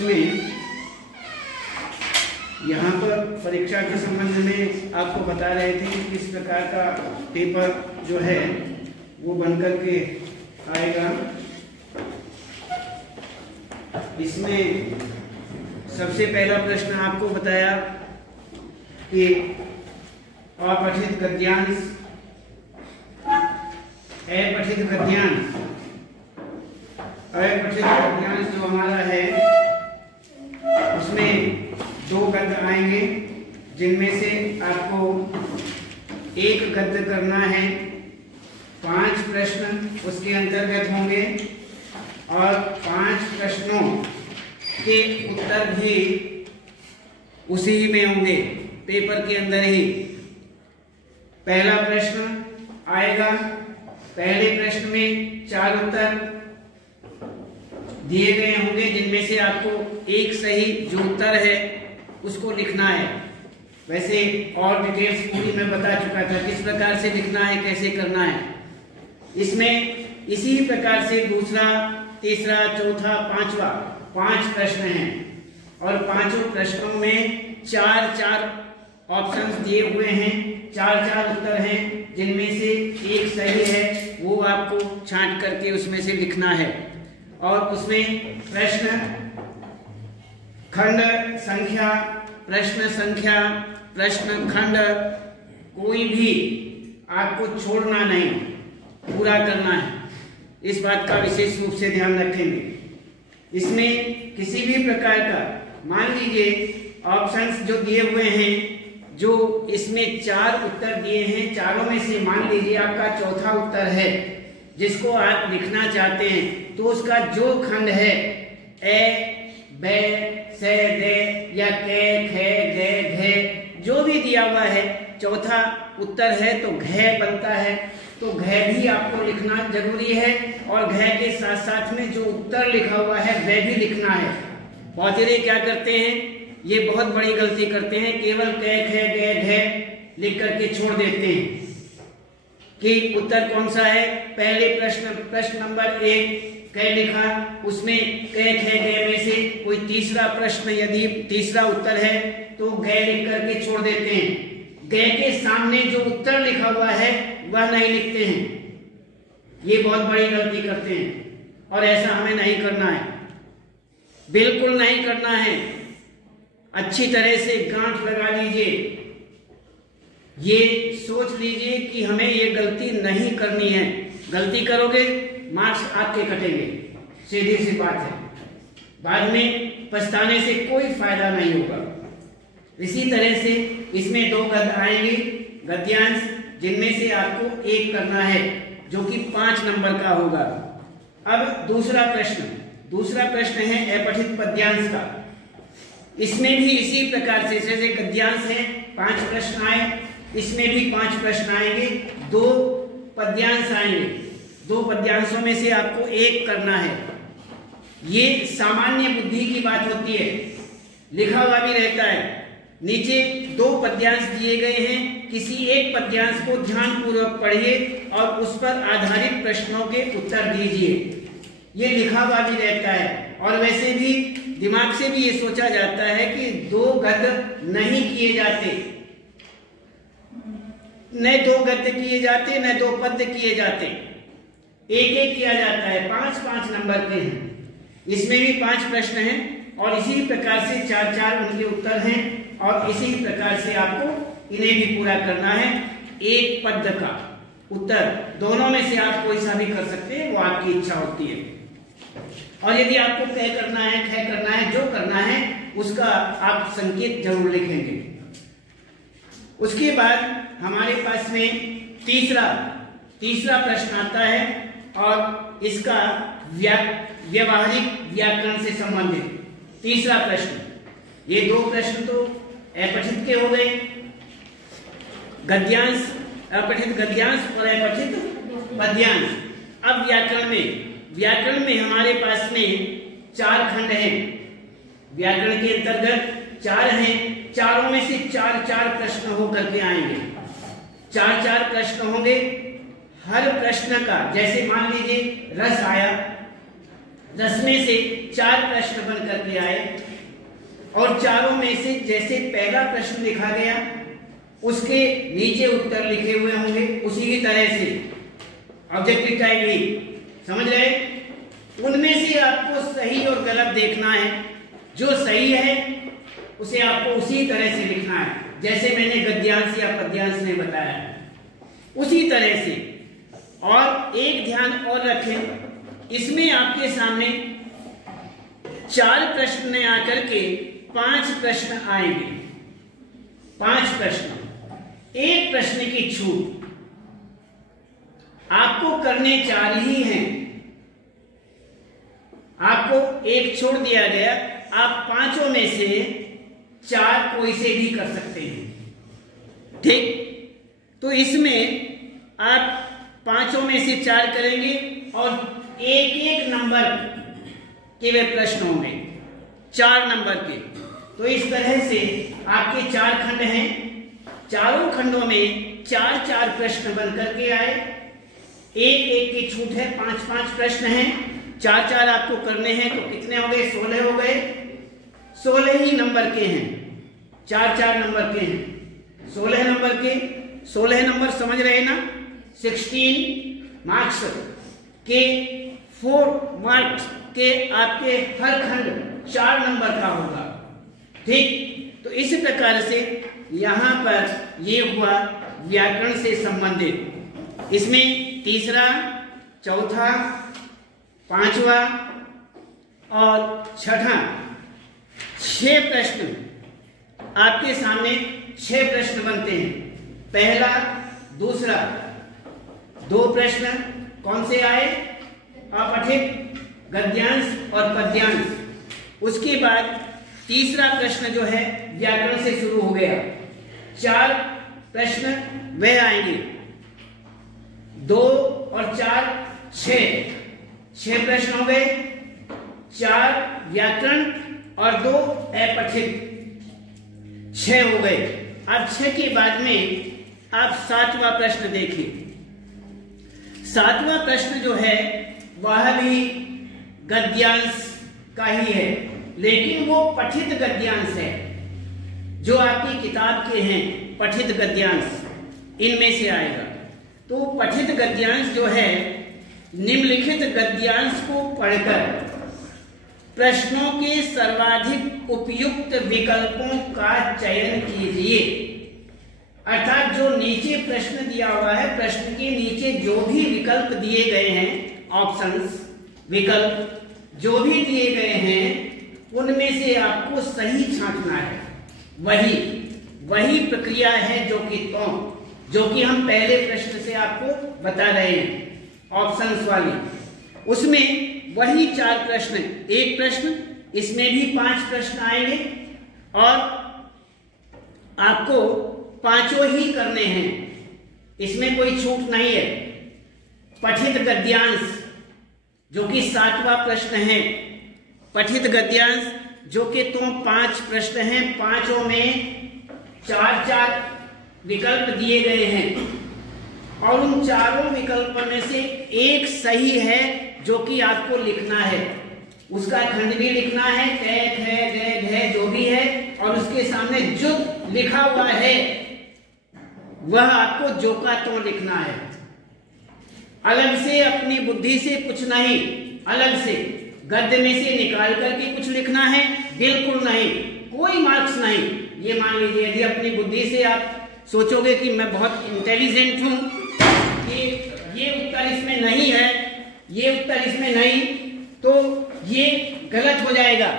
इसमें यहाँ पर परीक्षा के संबंध में आपको बता रहे थे कि किस प्रकार का पेपर जो है वो बनकर के आएगा। इसमें सबसे पहला प्रश्न आपको बताया कि अपठित गद्यांश, अपठित गद्यांश, अपठित गद्यांश जो हमारा है उसमें दो गद्य आएंगे, जिनमें से आपको एक गद्य करना है। 5 प्रश्न उसके अंतर्गत होंगे और 5 प्रश्नों के उत्तर भी उसी में होंगे, पेपर के अंदर ही। पहला प्रश्न आएगा, पहले प्रश्न में 4 उत्तर दिए गए होंगे, जिनमें से आपको एक सही जो उत्तर है उसको लिखना है। वैसे और डिटेल्स पूरी मैं बता चुका था किस प्रकार से लिखना है, कैसे करना है। इसमें इसी प्रकार से दूसरा, तीसरा, चौथा, पांचवा 5 प्रश्न हैं और पांचों प्रश्नों में 4-4 ऑप्शंस दिए हुए हैं, 4-4 उत्तर हैं, जिनमें से एक सही है वो आपको छांट करके उसमें से लिखना है। और उसमें प्रश्न खंड संख्या, प्रश्न संख्या, प्रश्न खंड कोई भी आपको छोड़ना नहीं, पूरा करना है। इस बात का विशेष रूप से ध्यान रखेंगे। इसमें किसी भी प्रकार का, मान लीजिए ऑप्शंस जो दिए हुए हैं, जो इसमें 4 उत्तर दिए हैं, चारों में से मान लीजिए आपका चौथा उत्तर है जिसको आप लिखना चाहते हैं, तो उसका जो खंड है ए, बे, से, दे या के, खे, गे, घे जो भी दिया हुआ है, चौथा उत्तर है तो घे बनता है, तो घे भी आपको लिखना जरूरी है। और घे के साथ साथ में जो उत्तर लिखा हुआ है वह भी लिखना है। बहुत सारे क्या करते हैं, ये बहुत बड़ी गलती करते हैं, केवल के, खे, गे, घे लिख करके छोड़ देते हैं कि उत्तर कौन सा है। पहले प्रश्न नंबर 1 कै लिखा, उसमें कै, खे, गे में से कोई तीसरा प्रश्न यदि तीसरा उत्तर है तो गे लिख करके छोड़ देते हैं। गे के सामने जो उत्तर लिखा हुआ है वह नहीं लिखते हैं। ये बहुत बड़ी गलती करते हैं और ऐसा हमें नहीं करना है, बिल्कुल नहीं करना है। अच्छी तरह से गांठ लगा लीजिए, ये सोच लीजिए कि हमें ये गलती नहीं करनी है। गलती करोगे मार्क्स आपके कटेंगे, सीधी सी बात है। बाद में पछताने से कोई फायदा नहीं होगा। इसी तरह से इसमें 2 गद्य आएंगे, गद्यांश, जिनमें से आपको एक करना है जो कि 5 नंबर का होगा। अब दूसरा प्रश्न है अपठित पद्यांश का। इसमें भी इसी प्रकार से जैसे गद्यांश है 5 प्रश्न आए, इसमें भी 5 प्रश्न आएंगे, 2 पद्यांश आएंगे। 2 पद्यांशों में से आपको एक करना है। ये सामान्य बुद्धि की बात होती है, लिखा हुआ भी रहता है। नीचे 2 पद्यांश दिए गए हैं, किसी एक पद्यांश को ध्यानपूर्वक पढ़िए और उस पर आधारित प्रश्नों के उत्तर दीजिए। ये लिखा हुआ भी रहता है। और वैसे भी दिमाग से भी ये सोचा जाता है कि 2 गद्य नहीं किए जाते, न 2 गद्य किए जाते, न 2 पद्य किए जाते, एक किया जाता है। 5-5 नंबर के हैं। इसमें भी 5 प्रश्न हैं और इसी प्रकार से 4-4 उनके उत्तर हैं और इसी प्रकार से आपको इन्हें भी पूरा करना है। एक पद्य का उत्तर दोनों में से आप कोई सा भी कर सकते हैं, वो आपकी इच्छा होती है। और यदि आपको तय करना है, खे करना है, जो करना है उसका आप संकेत जरूर लिखेंगे। उसके बाद हमारे पास में तीसरा प्रश्न आता है और इसका व्यवहारिक व्याकरण से संबंधित तीसरा प्रश्न। ये 2 प्रश्न तो अपठित के हो गए, गद्यांश, अपठित गद्यांश और अपठित पद्यांश। अब व्याकरण में हमारे पास में 4 खंड हैं। व्याकरण के अंतर्गत 4 हैं, चारों में से 4-4 प्रश्न होकर के आएंगे। 4-4 प्रश्न होंगे। हर प्रश्न का, जैसे मान लीजिए रस आया, 10 में से 4 प्रश्न बन करके आए और चारों में से जैसे पहला प्रश्न लिखा गया उसके नीचे उत्तर लिखे हुए होंगे, उसी की तरह से ऑब्जेक्टिव टाइप भी समझ रहे। उनमें से आपको सही और गलत देखना है, जो सही है उसे आपको उसी तरह से लिखना है जैसे मैंने गद्यांश या पद्यांश में बताया उसी तरह से। और एक ध्यान और रखें, इसमें आपके सामने 4 प्रश्न आकर के 5 प्रश्न आएंगे। 5 प्रश्न, एक प्रश्न की छूट आपको करने 4 ही हैं। आपको एक छोड़ दिया गया, आप 5 में से 4 कोई से भी कर सकते हैं, ठीक। तो इसमें आप 5 में से 4 करेंगे और एक नंबर के वे प्रश्न होंगे, 4 नंबर के। तो इस तरह से आपके 4 खंड हैं, चारों खंडों में 4 प्रश्न बन करके आए। एक की छूट है, 5 प्रश्न हैं, 4 आपको करने हैं। तो कितने हो गए? 16 हो गए। 16 ही नंबर के हैं, 4 नंबर के हैं, 16 नंबर के। 16 नंबर समझ रहे ना? 16 मार्क्स के 4 मार्क्स के आपके हर खंड 4 नंबर का होगा, ठीक। तो इस प्रकार से यहां पर ये हुआ व्याकरण से संबंधित। इसमें तीसरा, चौथा, 5वां और 6ठा 6 प्रश्न आपके सामने 6 प्रश्न बनते हैं। पहला, दूसरा, 2 प्रश्न कौन से आए? अपठित, गद्यांश और पद्यांश। उसके बाद तीसरा प्रश्न जो है व्याकरण से शुरू हो गया। 4 प्रश्न वह आएंगे, 2 और 4 6 प्रश्न हो गए। 4 व्याकरण और 2 अपठित, 6 हो गए। अब 6 के बाद में आप 7वां प्रश्न देखिए। 7वां प्रश्न जो है वह भी गद्यांश का ही है, लेकिन वो पठित गद्यांश है, जो आपकी किताब के हैं पठित गद्यांश, इनमें से आएगा। तो पठित गद्यांश जो है, निम्नलिखित गद्यांश को पढ़कर प्रश्नों के सर्वाधिक उपयुक्त विकल्पों का चयन कीजिए। अर्थात जो नीचे प्रश्न दिया हुआ है, प्रश्न के नीचे जो भी विकल्प दिए गए हैं, ऑप्शंस, विकल्प जो भी दिए गए हैं, उनमें से आपको सही छांटना है। वही प्रक्रिया है जो कि हम पहले प्रश्न से आपको बता रहे हैं, ऑप्शंस वाली। उसमें वही 4 प्रश्न, एक प्रश्न, इसमें भी 5 प्रश्न आएंगे और आपको 5 ही करने हैं, इसमें कोई छूट नहीं है। पठित गद्यांश जो कि 7वां प्रश्न है, पठित गद्यांश जो कि 5 प्रश्न हैं, 5 में 4 विकल्प दिए गए हैं और उन 4 विकल्पों में से एक सही है जो कि आपको लिखना है। उसका खंड भी लिखना है, कै, खे, गे, घे जो भी है, और उसके सामने जो लिखा हुआ है वह आपको जो का तो लिखना है। अलग से अपनी बुद्धि से कुछ नहीं, अलग से गद्य में से निकाल करके कुछ लिखना है, बिल्कुल नहीं, कोई मार्क्स नहीं। ये मान लीजिए यदि अपनी बुद्धि से आप सोचोगे कि मैं बहुत इंटेलिजेंट हूं, कि ये उत्तर इसमें नहीं है, ये उत्तर इसमें नहीं, तो ये गलत हो जाएगा।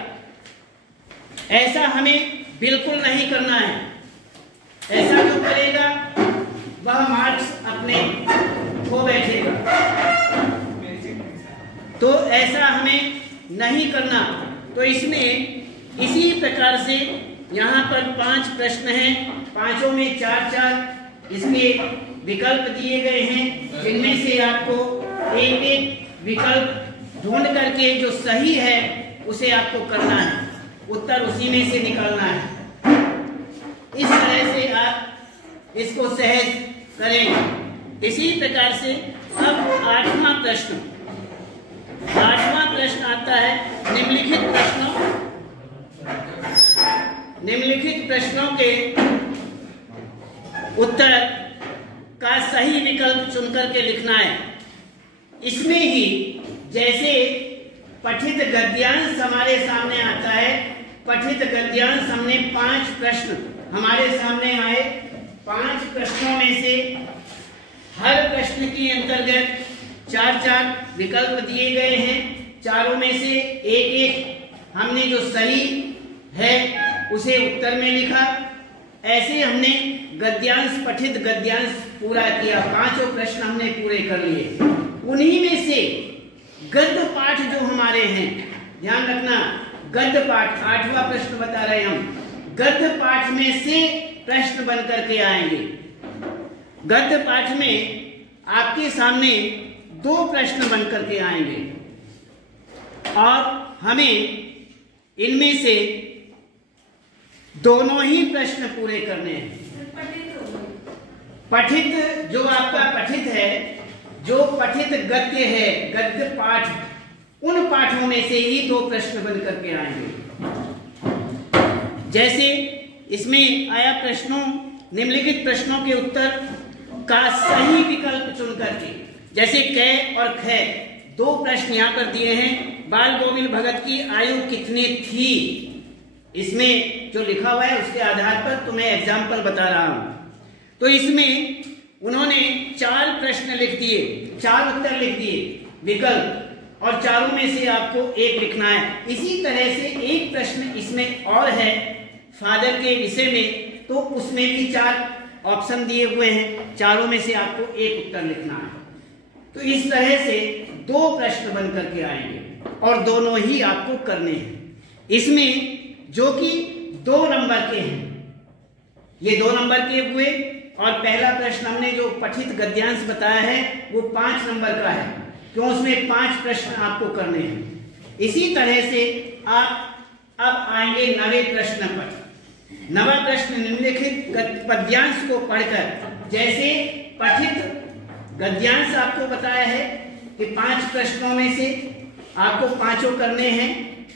ऐसा हमें बिल्कुल नहीं करना है। ऐसा जो करेगा वह मार्क्स अपने खो बैठेगा। तो ऐसा हमें नहीं करना। तो इसमें इसी प्रकार से यहाँ पर 5 प्रश्न हैं, 5 में 4 इसके विकल्प दिए गए हैं, जिनमें से आपको एक विकल्प ढूंढ करके जो सही है उसे आपको करना है, उत्तर उसी में से निकालना है। इस तरह से आप इसको सहज करेंगे। इसी प्रकार से अब 8वां प्रश्न आता निम्नलिखित प्रश्नों के उत्तर का सही विकल्प चुनकर के लिखना है। इसमें ही जैसे पठित गद्यांश हमारे सामने आता है, पठित गद्यांश हमने 5 प्रश्न हमारे सामने आए। 5 प्रश्नों में से हर प्रश्न के अंतर्गत 4-4 विकल्प दिए गए हैं। चारों में से एक हमने जो सही है उसे उत्तर में लिखा। ऐसे हमने गद्यांश, पठित गद्यांश पूरा किया। 5 प्रश्न हमने पूरे कर लिए। उन्हीं में से गद्य पाठ जो हमारे हैं, ध्यान रखना, गद्य पाठ 8वां प्रश्न बता रहे हम, गद्य पाठ में से प्रश्न बन करके आएंगे। गद्य पाठ में आपके सामने 2 प्रश्न बन करके आएंगे और हमें इनमें से दोनों ही प्रश्न पूरे करने हैं। पठित जो आपका पठित है, जो पठित गद्य है, गद्य पाठ, उन पाठों में से ही 2 प्रश्न बन करके आएंगे। जैसे इसमें आया प्रश्नों, निम्नलिखित प्रश्नों के उत्तर का सही विकल्प चुन करके, जैसे क और ख 2 प्रश्न यहां पर दिए हैं। बाल गोविंद भगत की आयु कितनी थी, इसमें जो लिखा हुआ है उसके आधार पर तुम्हें एग्जाम्पल बता रहा हूं। तो इसमें उन्होंने 4 प्रश्न लिख दिए, 4 उत्तर लिख दिए विकल्प, और चारों में से आपको एक लिखना है। इसी तरह से एक प्रश्न इसमें और है फादर के विषय में, तो उसमें भी 4 ऑप्शन दिए हुए हैं। चारों में से आपको एक उत्तर लिखना है। तो इस तरह से 2 प्रश्न बन करके आएंगे और दोनों ही आपको करने हैं। इसमें जो कि 2 नंबर के हैं, ये 2 नंबर के हुए, और पहला प्रश्न हमने जो पठित गद्यांश बताया है वो 5 नंबर का है, क्यों उसमें 5 प्रश्न आपको करने हैं। इसी तरह से आप अब आएंगे 9वें प्रश्न पर। 9वां प्रश्न निम्नलिखित पद्यांश को पढ़कर, जैसे पठित गद्यांश आपको बताया है कि 5 प्रश्नों में से आपको 5 करने हैं,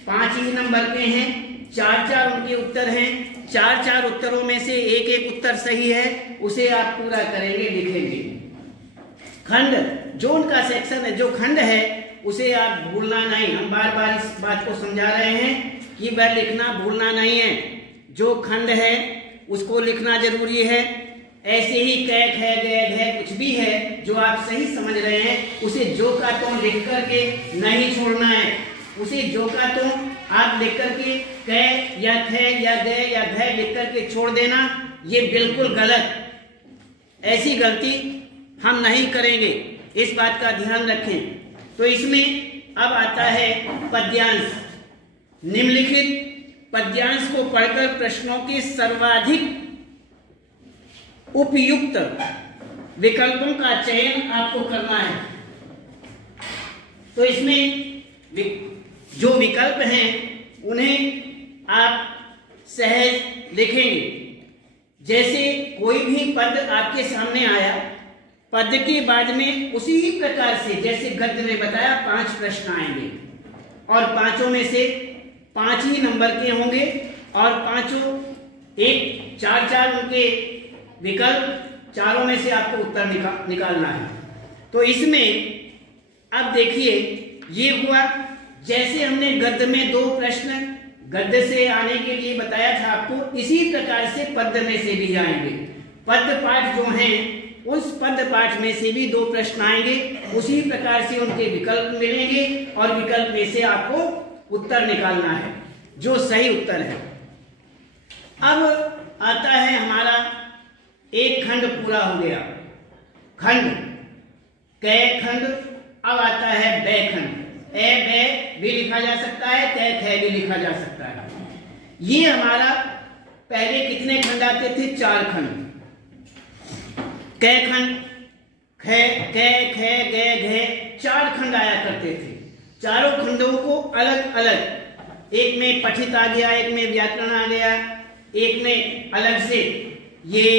5 ही नंबर के हैं, 4-4 उनके उत्तर हैं। 4-4 उत्तरों में से एक उत्तर सही है, उसे आप पूरा करेंगे, लिखेंगे। खंड, जो उनका सेक्शन है, जो खंड है, उसे आप भूलना नहीं। हम बार बार इस बात को समझा रहे हैं कि वह लिखना भूलना नहीं है। जो खंड है उसको लिखना जरूरी है। ऐसे ही कै, ख, ग, घ कुछ भी है जो आप सही समझ रहे हैं, उसे जो का तुम लिख करके नहीं छोड़ना है। उसे जो का तुम आप लिख करके क या ख या ग या घ लिख करके छोड़ देना, ये बिल्कुल गलत। ऐसी गलती हम नहीं करेंगे, इस बात का ध्यान रखें। तो इसमें अब आता है पद्यांश। निम्नलिखित पद्यांश को पढ़कर प्रश्नों के सर्वाधिक उपयुक्त विकल्पों का चयन आपको करना है। तो इसमें जो विकल्प हैं उन्हें आप सहज लिखेंगे। जैसे कोई भी पद आपके सामने आया, पद के बाद में उसी प्रकार से जैसे गद्य में बताया 5 प्रश्न आएंगे और 5 में से 5 ही नंबर के होंगे और 5 एक 4-4 उनके विकल्प, चारों में से आपको उत्तर निकालना है। तो इसमें अब देखिए ये हुआ, जैसे हमने गद्य में 2 प्रश्न गद्य से आने के लिए बताया था आपको, इसी प्रकार से पद्य में से भी आएंगे। पद्य पाठ जो हैं उस पद्य पाठ में से भी 2 प्रश्न आएंगे, उसी प्रकार से उनके विकल्प मिलेंगे और विकल्प में से आपको उत्तर निकालना है जो सही उत्तर है। अब आता है हमारा एक खंड पूरा हो गया, खंड कै खंड। अब आता है बै खंड। ए बै भी लिखा जा सकता है, कै ख भी लिखा जा सकता है। ये हमारा पहले कितने खंड आते थे? 4 खंड। कै खंड, ख, कै, ख, ग, घ 4 खंड आया करते थे। चारों खंडों को अलग अलग, एक में पठित आ गया, एक में व्याकरण आ गया, एक में अलग से ये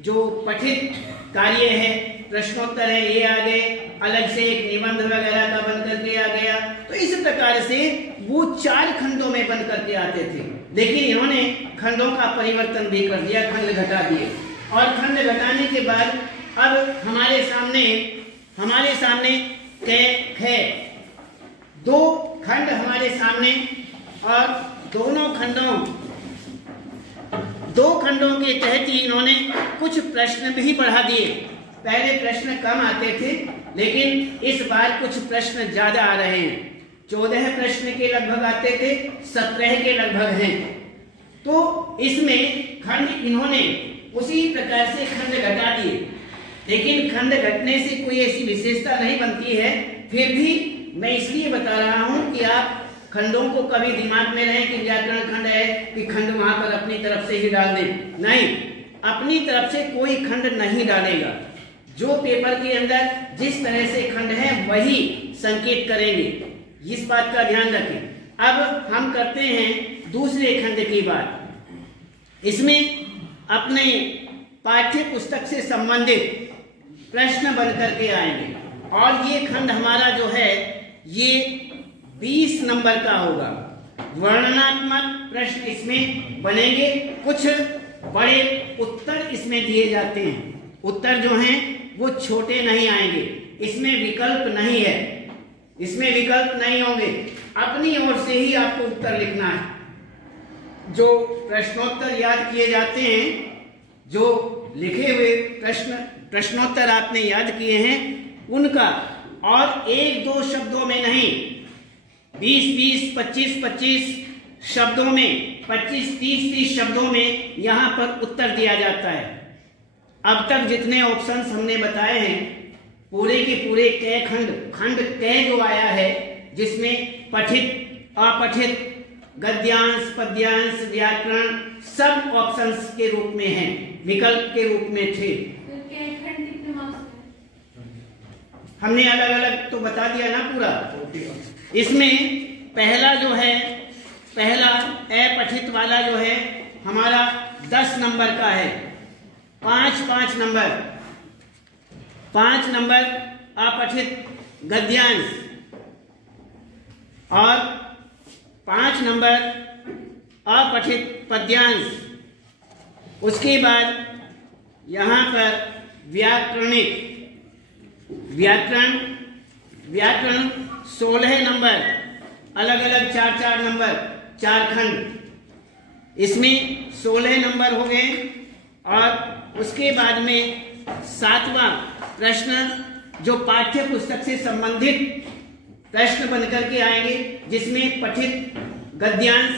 जो पठित कार्य है, प्रश्नोत्तर है, ये आ गए, अलग से एक निबंध वगैरह का बन करके आ गया। तो इस प्रकार से वो 4 खंडों में बन करके आते थे, लेकिन इन्होंने खंडों का परिवर्तन भी कर दिया, खंड घटा दिए। और खंड घटाने के बाद अब हमारे सामने कै 2 खंड हमारे सामने, और 2 खंडों के तहत ही इन्होंने कुछ प्रश्न भी बढ़ा दिए। पहले प्रश्न कम आते थे, लेकिन इस बार कुछ प्रश्न ज्यादा आ रहे हैं। 14 प्रश्न के लगभग आते थे, 17 के लगभग हैं। तो इसमें खंड इन्होंने उसी प्रकार से खंड घटा दिए, लेकिन खंड घटने से कोई ऐसी विशेषता नहीं बनती है। फिर भी मैं इसलिए बता रहा हूं कि आप खंडों को कभी दिमाग में रहे कि व्याकरण खंड है कि खंड वहां पर अपनी तरफ से ही डाल दें। नहीं, अपनी तरफ से कोई खंड नहीं डालेगा। जो पेपर के अंदर जिस तरह से खंड है वही संकेत करेंगे, इस बात का ध्यान रखें। अब हम करते हैं दूसरे खंड की बात। इसमें अपने पाठ्य पुस्तक से संबंधित प्रश्न बन करके आएंगे, और ये खंड हमारा जो है ये 20 नंबर का होगा। वर्णनात्मक प्रश्न इसमें बनेंगे, कुछ बड़े उत्तर इसमें दिए जाते हैं। उत्तर जो हैं वो छोटे नहीं आएंगे, इसमें विकल्प नहीं है, इसमें विकल्प नहीं होंगे, अपनी ओर से ही आपको उत्तर लिखना है। जो प्रश्नोत्तर याद किए जाते हैं, जो लिखे हुए प्रश्नोत्तर आपने याद किए हैं उनका, और 1-2 शब्दों में नहीं, 20-20, 25-25 शब्दों में, 25-30 शब्दों में यहां पर उत्तर दिया जाता है। अब तक जितने ऑप्शंस हमने बताए हैं, पूरे के पूरे कै खंड कै जो आया है, जिसमें पठित, अपठित, गद्यांश, पद्यांश, व्याकरण सब ऑप्शंस के रूप में हैं, विकल्प के रूप में थे। हमने अलग अलग तो बता दिया ना पूरा। इसमें पहला जो है, पहला अपठित वाला जो है हमारा 10 नंबर का है। 5 नंबर, 5 नंबर अपठित गद्यांश, और 5 नंबर अपठित पद्यांश। उसके बाद यहां पर व्याकरणिक, व्याकरण 16 नंबर, अलग अलग 4 नंबर, 4 खंड, इसमें 16 नंबर हो गए। और उसके बाद में 7वां प्रश्न जो पाठ्य पुस्तक से संबंधित प्रश्न बनकर के आएंगे, जिसमें पठित गद्यांश,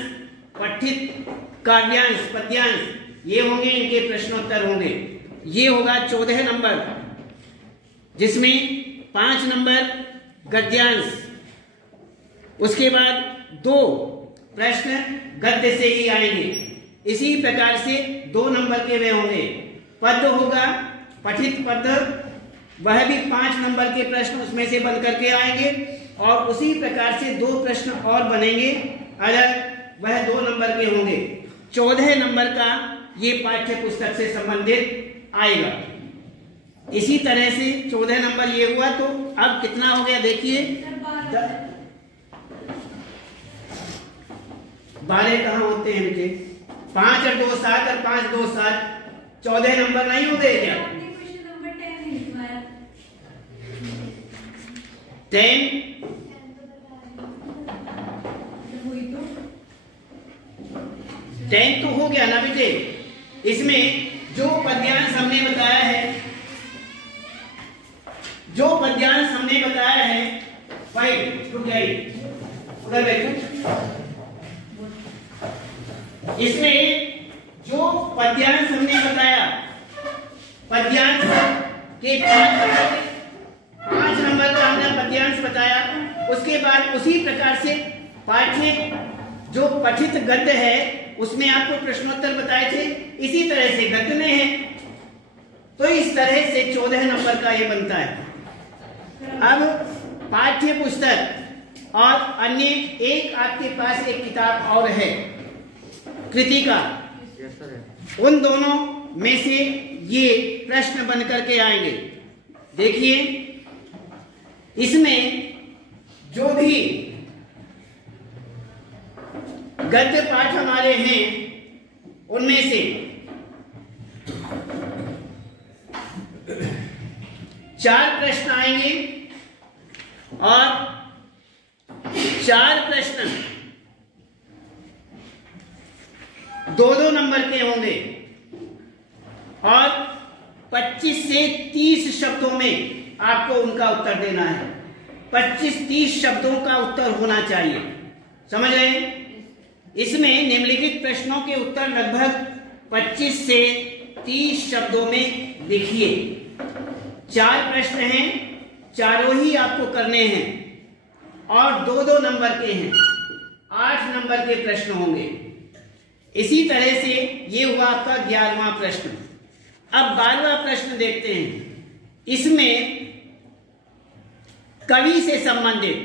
पठित काव्यांश, पद्यांश, ये होंगे, इनके प्रश्नोत्तर होंगे। ये होगा 14 नंबर, जिसमें 5 नंबर गद्यांश। उसके बाद 2 प्रश्न गद्य से ही आएंगे। इसी प्रकार से 2 नंबर के वे होंगे। पद होगा, पठित पद, वह भी 5 नंबर के प्रश्न उसमें से बन करके आएंगे। और उसी प्रकार से 2 प्रश्न और बनेंगे अलग, वह 2 नंबर के होंगे। 14 नंबर का ये पाठ्य पुस्तक से संबंधित आएगा। इसी तरह से 14 नंबर ये हुआ। तो अब कितना हो गया देखिए, 12 कहाँ होते हैं बेटे? 5 और 2 7 और 5 2 7, 14 नंबर नहीं हो गए क्या? 10 तो हो गया ना बेटे। इसमें जो पद्यांश हमने बताया है, उधर बैठो। इसमें जो पद्यांश हमने बताया, पद्यांश के 5 नंबर का हमने पद्यांश बताया। उसके बाद उसी प्रकार से पाठ्य जो पठित गद्य है उसमें आपको प्रश्नोत्तर बताए थे, इसी तरह से गद्य में है। तो इस तरह से 14 नंबर का ये बनता है। अब पाठ्य पुस्तक और अन्य एक आपके पास एक किताब और है कृतिका, उन दोनों में से ये प्रश्न बन करके आएंगे। देखिए इसमें जो भी गद्य पाठ हमारे हैं उनमें से 4 प्रश्न आएंगे और 4 प्रश्न 2-2 नंबर के होंगे और 25 से 30 शब्दों में आपको उनका उत्तर देना है। 25-30 शब्दों का उत्तर होना चाहिए, समझ रहे हैं? इसमें निम्नलिखित प्रश्नों के उत्तर लगभग 25 से 30 शब्दों में लिखिए। 4 प्रश्न हैं, चारों ही आपको करने हैं और 2-2 नंबर के हैं, 8 नंबर के प्रश्न होंगे। इसी तरह से ये हुआ आपका 11वां प्रश्न। अब 12वां प्रश्न देखते हैं। इसमें कवि से संबंधित,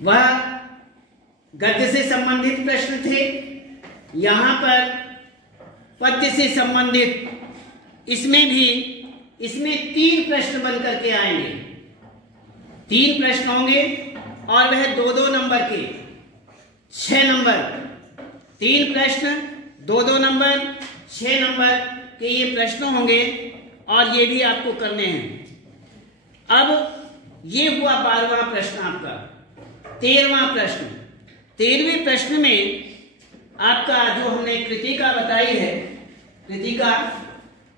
वह गद्य से संबंधित प्रश्न थे, यहां पर पद्य से संबंधित। इसमें 3 प्रश्न बनकर के आएंगे। 3 प्रश्न होंगे और वह 2-2 नंबर के, 6 नंबर। 3 प्रश्न, 2-2 नंबर, 6 नंबर के ये प्रश्न होंगे और ये भी आपको करने हैं। अब ये हुआ 12वां प्रश्न आपका। 13वां प्रश्न। 13वें प्रश्न में आपका जो हमने कृतिका बताई है, कृतिका,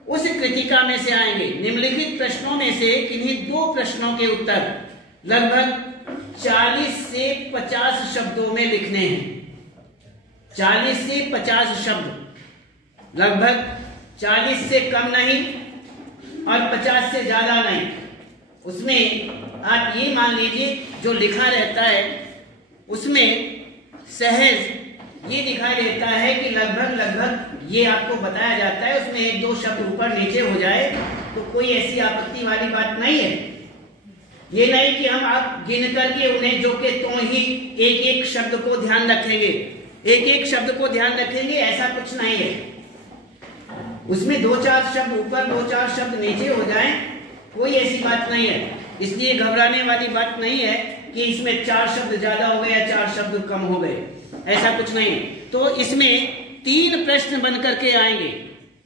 उस कृतिका में से आएंगे। निम्नलिखित प्रश्नों में से किन्हीं 2 प्रश्नों के उत्तर लगभग 40 से 50 शब्दों में लिखने हैं। 40 से 50 शब्द, लगभग 40 से कम नहीं और 50 से ज्यादा नहीं। उसमें आप ये मान लीजिए जो लिखा रहता है उसमें सहज ये दिखाई देता है कि लगभग ये आपको बताया जाता है। उसमें 1-2 शब्द ऊपर नीचे हो जाए तो कोई ऐसी आपत्ति वाली बात नहीं है। ये नहीं कि हम आप गिन करके उन्हें जो के तो ही एक शब्द को ध्यान रखेंगे, एक शब्द को ध्यान रखेंगे, ऐसा कुछ नहीं है। उसमें 2-4 शब्द ऊपर, 2-4 शब्द नीचे हो जाएं, कोई ऐसी बात नहीं है। इसलिए घबराने वाली बात नहीं है कि इसमें 4 शब्द ज्यादा हो गए या 4 शब्द कम हो गए, ऐसा कुछ नहीं। तो इसमें 3 प्रश्न बनकर के आएंगे।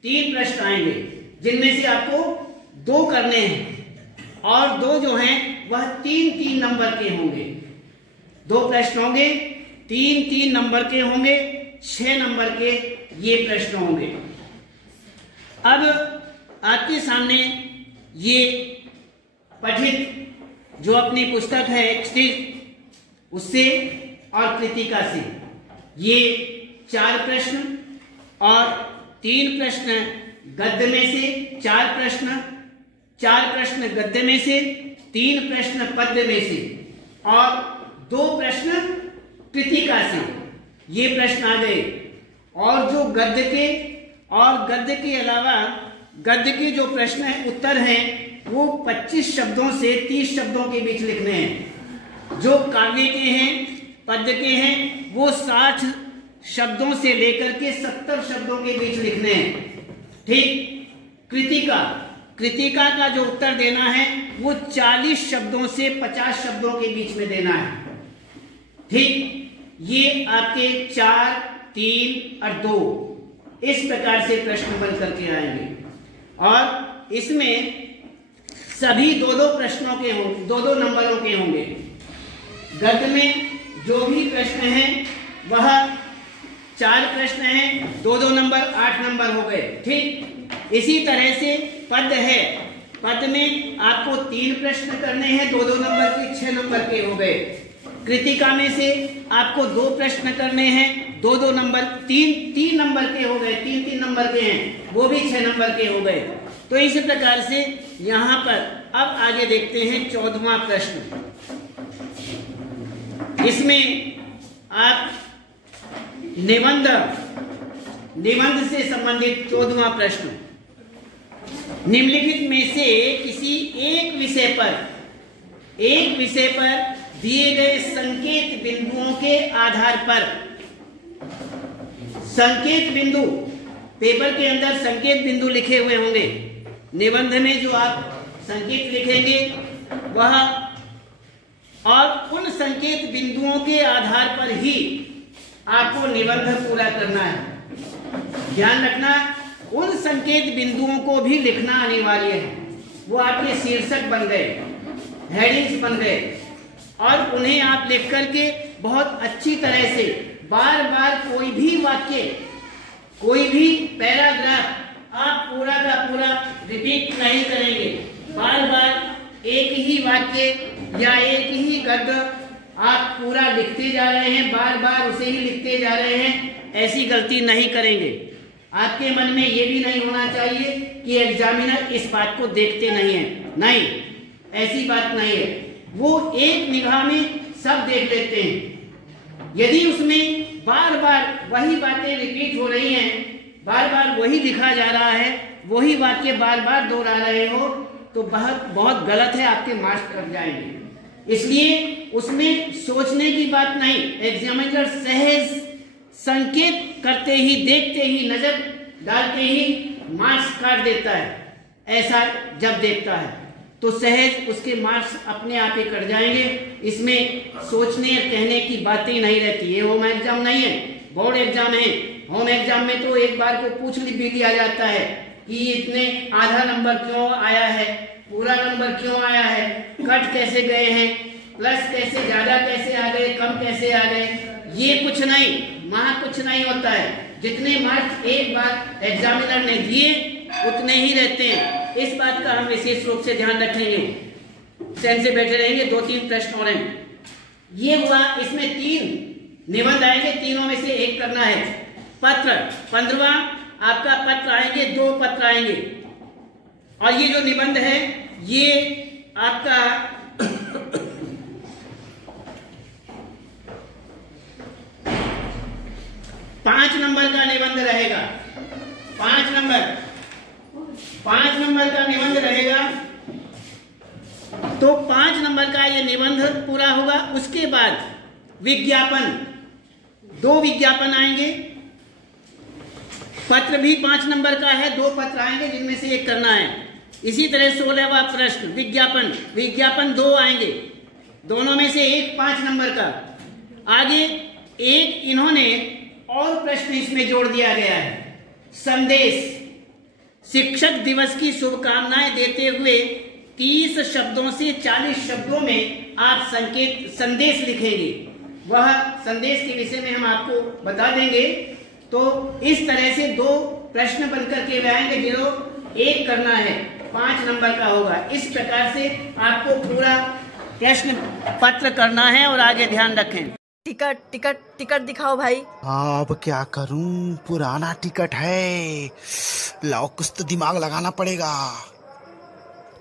3 प्रश्न आएंगे जिनमें से आपको 2 करने हैं और 2 जो हैं वह 3-3 नंबर के होंगे। 2 प्रश्न होंगे, 3-3 नंबर के होंगे, 6 नंबर के ये प्रश्न होंगे। अब आपके सामने ये पठित जो अपनी पुस्तक है एक्सटेज उससे और कृतिका से ये 4 प्रश्न और 3 प्रश्न गद्य में से, 4 प्रश्न गद्य में से, 3 प्रश्न पद्य में से और 2 प्रश्न कृतिका से ये प्रश्न आ गए। और जो गद्य के अलावा गद्य के जो प्रश्न है उत्तर हैं वो 25 शब्दों से 30 शब्दों के बीच लिखने हैं। जो काव्य के हैं, पद्य के हैं, वो 60 शब्दों से लेकर के 70 शब्दों के बीच लिखने हैं। ठीक। कृतिका का जो उत्तर देना है वो 40 शब्दों से 50 शब्दों के बीच में देना है। ठीक। ये आपके 4, 3 और 2 इस प्रकार से प्रश्न बन करके आएंगे और इसमें सभी 2-2 प्रश्नों के होंगे, 2-2 नंबरों के होंगे। गद्य में जो भी प्रश्न हैं वह 4 प्रश्न हैं, 2-2 नंबर, 8 नंबर हो गए। ठीक। इसी तरह से पद्य है, पद्य में आपको 3 प्रश्न करने हैं, 2-2 नंबर के, 6 नंबर के हो गए। कृतिका में से आपको 2 प्रश्न करने हैं, 2-2 नंबर, 3 नंबर के हो गए, 3 नंबर के हैं, वो भी 6 नंबर के हो गए। तो इस प्रकार से यहां पर अब आगे देखते हैं 14वां प्रश्न। इसमें आप निबंध से संबंधित 14वां प्रश्न। निम्नलिखित में से किसी एक विषय पर दिए गए संकेत बिंदुओं के आधार पर, संकेत बिंदु पेपर के अंदर संकेत बिंदु लिखे हुए होंगे। निबंध में जो आप संकेत लिखेंगे वह और उन संकेत बिंदुओं के आधार पर ही आपको निबंध पूरा करना है। ध्यान रखना, उन संकेत बिंदुओं को भी लिखना अनिवार्य है। वो आपके शीर्षक बन गए, हेडिंग्स बन गए, और उन्हें आप लिख करके बहुत अच्छी तरह से बार बार कोई भी वाक्य, कोई भी पैराग्राफ आप पूरा का पूरा रिपीट नहीं करेंगे। बार बार एक ही वाक्य या एक ही गद्य आप पूरा लिखते जा रहे हैं, बार बार उसे ही लिखते जा रहे हैं, ऐसी गलती नहीं करेंगे। आपके मन में ये भी नहीं होना चाहिए कि एग्जामिनर इस बात को देखते नहीं है। नहीं, ऐसी बात नहीं है। वो एक निगाह में सब देख लेते हैं। यदि उसमें बार बार वही बातें रिपीट हो रही हैं, बार बार वही लिखा जा रहा है, वही वाक्य बार बार दोहरा रहे हो, तो बहुत गलत है, आपके मार्क्स कट जाएंगे। इसलिए उसमें सोचने की बात नहीं, एग्जामिनर सहज संकेत करते ही, देखते ही, नजर डालते ही मार्क्स काट देता है। ऐसा जब देखता है तो सहज उसके मार्क्स अपने आप ही कट जाएंगे। इसमें सोचने और कहने की बातें नहीं रहती। ये होम एग्जाम नहीं है, बोर्ड एग्जाम है। होम एग्जाम में तो एक बार को पूछ भी लिया जाता है कि इतने आधा नंबर क्यों आया है, पूरा नंबर क्यों आया है, कट कैसे गए हैं, प्लस कैसे, ज्यादा कैसे आ गए, कम कैसे आ गए। ये कुछ नहीं, वहां कुछ नहीं होता है। जितने मार्क्स एक बार एग्जामिनर ने दिए उतने ही रहते हैं। इस बात का हम विशेष रूप से ध्यान रखेंगे। चैन से बैठे रहेंगे। 2-3 प्रश्न और हैं। ये हुआ, इसमें 3 निबंध आएंगे, तीनों में से एक करना है। पत्र 15वां आपका पत्र आएंगे, 2 पत्र आएंगे। और ये जो निबंध है ये आपका 5 नंबर का निबंध रहेगा। 5 नंबर का निबंध रहेगा। तो 5 नंबर का ये निबंध पूरा होगा। उसके बाद विज्ञापन, 2 विज्ञापन आएंगे। पत्र भी 5 नंबर का है, 2 पत्र आएंगे जिनमें से एक करना है। इसी तरह 16वां प्रश्न विज्ञापन 2 आएंगे, दोनों में से एक 5 नंबर का। आगे एक इन्होंने और प्रश्न इसमें जोड़ दिया गया है, संदेश। शिक्षक दिवस की शुभकामनाएं देते हुए 30 शब्दों से 40 शब्दों में आप संदेश लिखेंगे। वह संदेश के विषय में हम आपको बता देंगे। तो इस तरह से 2 प्रश्न बनकर के आएंगे, जो एक करना है, 5 नंबर का होगा। इस प्रकार से आपको पूरा प्रश्न पत्र करना है। और आगे ध्यान रखें, टिकट दिखाओ भाई। हाँ, अब क्या करूं, पुराना टिकट है, लाओ कुछ तो दिमाग लगाना पड़ेगा।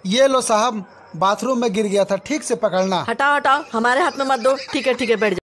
ये लो साहब, बाथरूम में गिर गया था, ठीक से पकड़ना। हटाओ, हमारे हाथ में मत दो। ठीक है बैठ जाओ।